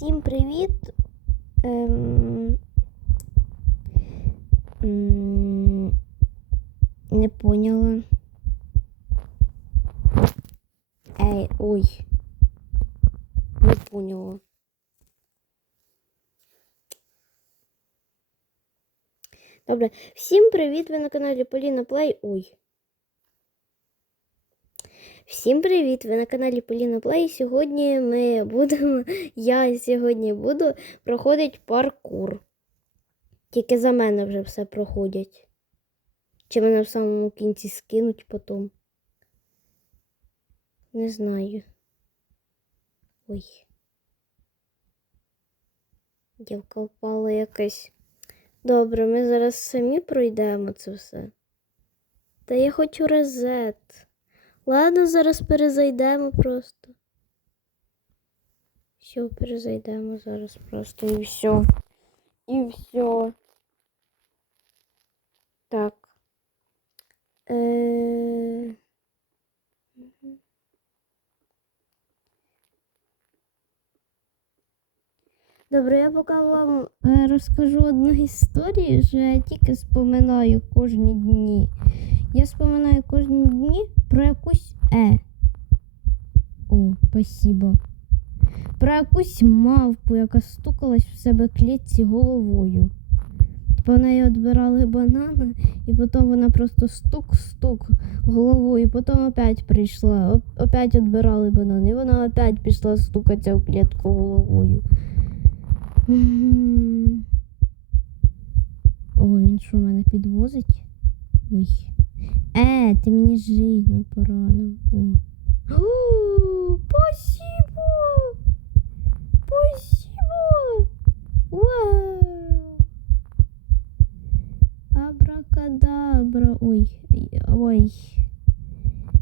Всім привіт. Ем... Не поняла. Ей, ой. Не поняла. Добре, всім привіт! Ви на каналі Поліна Плей. Ой. Всім привіт! Ви на каналі Поліна Плей. Сьогодні ми будемо. Я сьогодні буду проходити паркур. Тільки за мене вже все проходять. Чи мене в самому кінці скинуть потім? Не знаю. Ой. Дівка впала якась. Добре, ми зараз самі пройдемо це все. Та я хочу резет. Ладно, зараз перезайдемо просто. Все, перезайдемо зараз просто і все. І все. Так. Е... Добре, я поки вам е, розкажу одну історію, що я тільки споминаю кожні дні. Я споминаю кожні дні про якусь Е. О, спасибо. Про якусь мавпу, яка стукалась в себе клітці головою. Типа неї відбирали банани, і потім вона просто стук-стук головою, потім опять прийшла, опять відбирали банани, і вона опять пішла стукатися в клітку головою. Ой, він що мене підвозить? Ой. Е, ти мені жизнь поранив. Спасибо! Спасибо! Вау! Абракадабра. Ой, ой.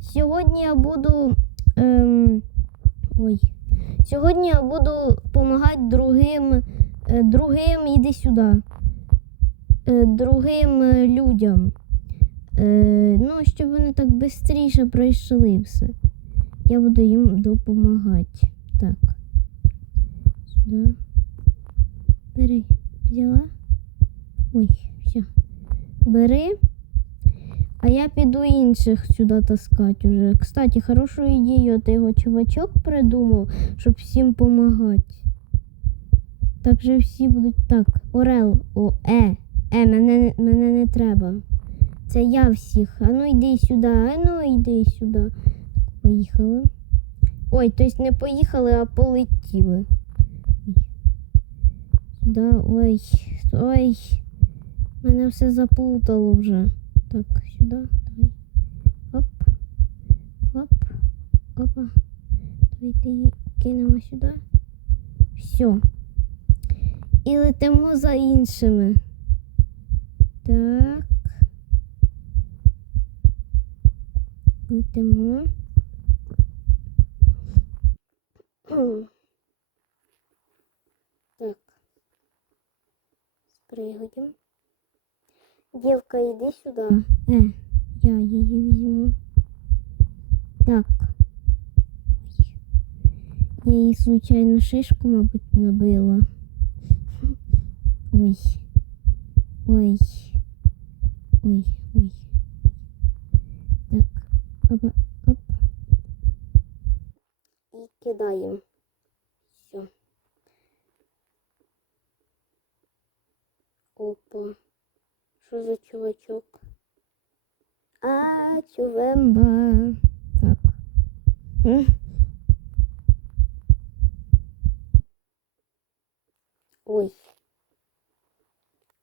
Сьогодні я буду. Ем, ой. Сьогодні я буду допомагати другим, е, другим, іди сюди. Е, Другим е, людям. Е, ну, щоб вони так швидше пройшли все. Я буду їм допомагати. Так. Сюди. Бери. Взяла? Ой, все. Бери. А я піду інших сюди таскати уже. Кстати, хорошу ідею ти його чувачок придумав, щоб всім допомагати. Так же всі будуть так. Орел, о, е, е, мене, мене не треба. Це я всіх. А ну йди сюди, а ну йди сюди. Поїхали. Ой, тобто не поїхали, а полетіли. Сюди, ой, ой. Мене все заплутало вже. Так, сюди, давай. Оп. Оп. Опа. Давайте її кинемо сюди. Все. І летимо за іншими. Так. Летимо. Так. Спригуємо. Дівка, йди сюди. Е, я її візьму. Так. Я їй случайно шишку, мабуть, набила. Ой. Ой. Ой, ой. І кидаємо. Все. Опа. Що за чувачок? А, чувемба. Так. Ой.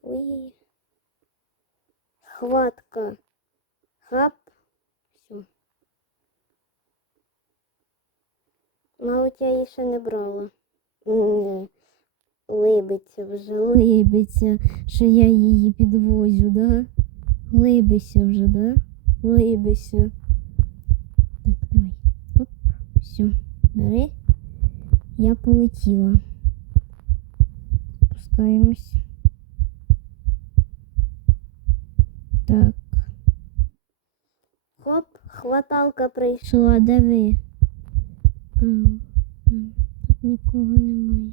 Ой. Хватка. Хап. Мабуть, я її ще не брала. Не. Либиться вже, либиться, що я її підвозю, да? Либися вже, да? Либися. Так, давай. Оп, все. Бери. Я полетіла. Спускаємось. Так. Хоп, хваталка прийшла, де ви? А, м, тут нікого немає.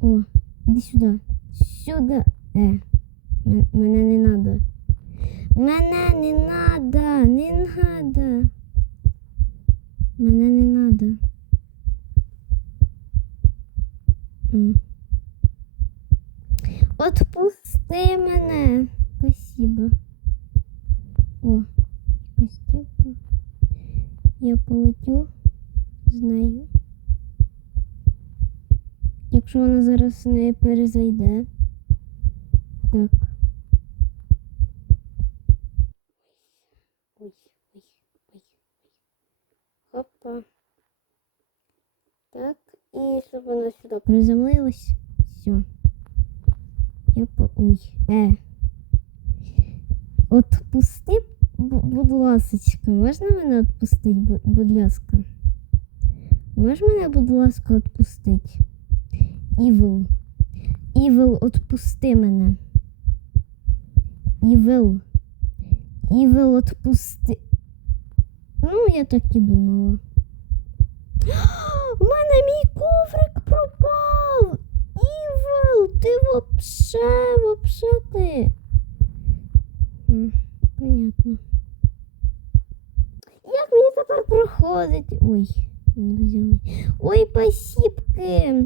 О, Іди сюди. Сюди. Е. Мене не надо. Мене не надо. Не надо. Мене не надо. Отпусти мене. Спасибо. О, постілка. Я полетю з нею. Якщо вона зараз не перезайде. Так. Ой, ой, ой. Опа. Так, і щоб вона сюди приземлилась. Все. Я по. Ой. Е. Отпусти, бу- будь ласочка. Можна мене відпустити, бу- будь ласка? Можеш мене, будь ласка, відпустити? Івил. Івил, отпусти мене. Івил. Івил, отпусти. Ну, я так і думала. У мене мій коврик пропав. Івил, ти вообще, вообще ти. Понятно. Як мені тепер проходить? Ой, не взяли. Ой, пасібки.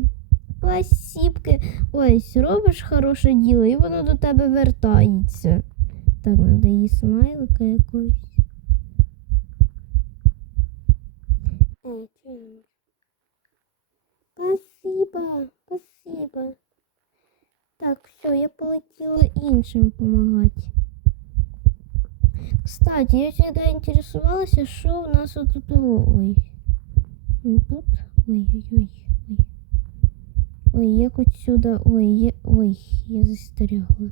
Пасібки. Ой, робиш хороше діло, і воно до тебе вертається. Так, надо її смайлика якогось. Е, чого? Спасибо, спасибо. Так, все, я полетела іншим допомагати. Кстати, я всегда интересовалась, что у нас вот. Ой. Тут. Ой-ой-ой. Ой. Як отсюда. Ой, я... Ой, я застрягла.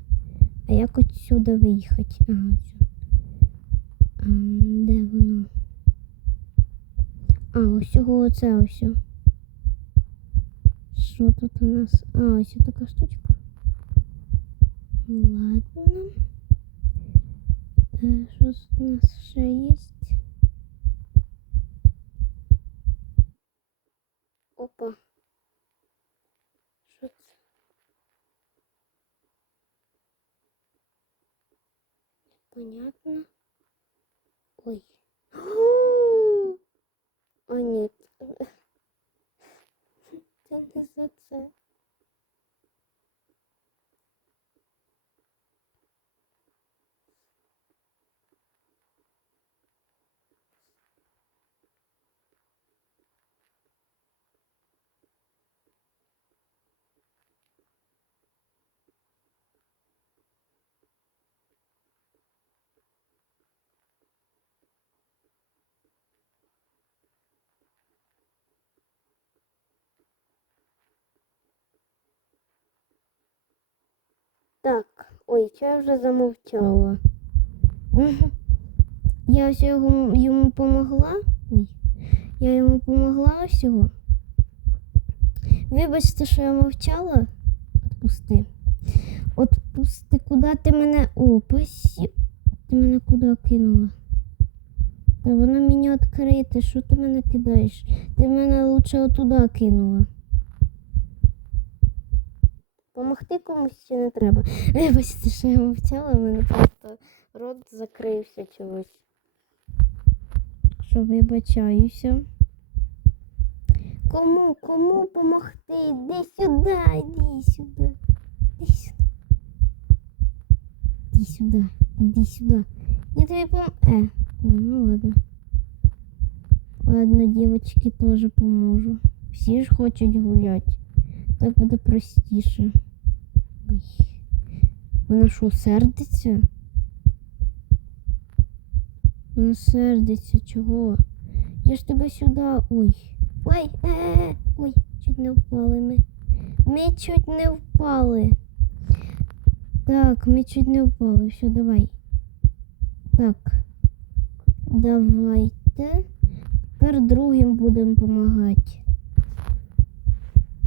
А як отсюда виїхати? Ага. А, де воно? А, ось цього оце ось. Що тут у нас? А, ось така штучка. Ладно. Е, Що ж у нас ще є? Опа. Що? Понятно. Ой. А нет. Це за це. Так, ой, я вже замовчала. Я ось йому, помогла. Ой, я йому помогла всього. Вибачте, що я мовчала. Отпусти. Отпусти, куди ти мене. О, пасі. Ти мене куди кинула? Та воно мені відкрите, що ти мене кидаєш? Ти мене лучше отуди кинула. Помогти комусь ще не треба. Вибачте, що я мовчала, в мене просто рот закрився чогось. Що вибачаюся. Кому, кому помогти? Іди сюди, іди сюди. Іди сюди. Іди сюди, іди сюди. Я тобі пом... Е, ну ладно. Ладно, девочки тоже поможу. Всі ж хочуть гуляти. Так буде простіше. Ой. Вона що, сердиться? Вона сердиться, чого? Я ж тебе сюди. Ой. Ой, е, е, ой, чуть не впали ми. Ми чуть не впали. Так, ми чуть не впали. Все, давай. Так. Давайте. Тепер другим будемо допомагати.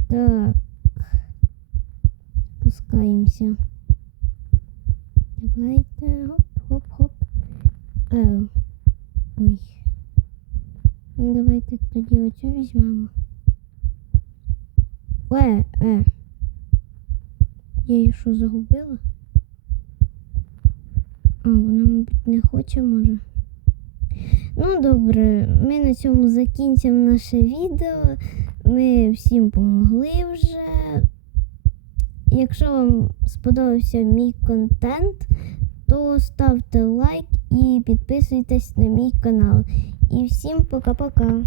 Так. Спускаємося. Давайте. Хоп, хоп, хоп. Е. Ой. Ну, давайте тоді оцю візьмемо. Е, е. Я її що загубила? А, вона, мабуть, не хоче, може. Ну, добре, ми на цьому закінчимо наше відео. Ми всім помогли вже. Якщо вам сподобався мій контент, то ставте лайк і підписуйтесь на мій канал. І всім пока-пока.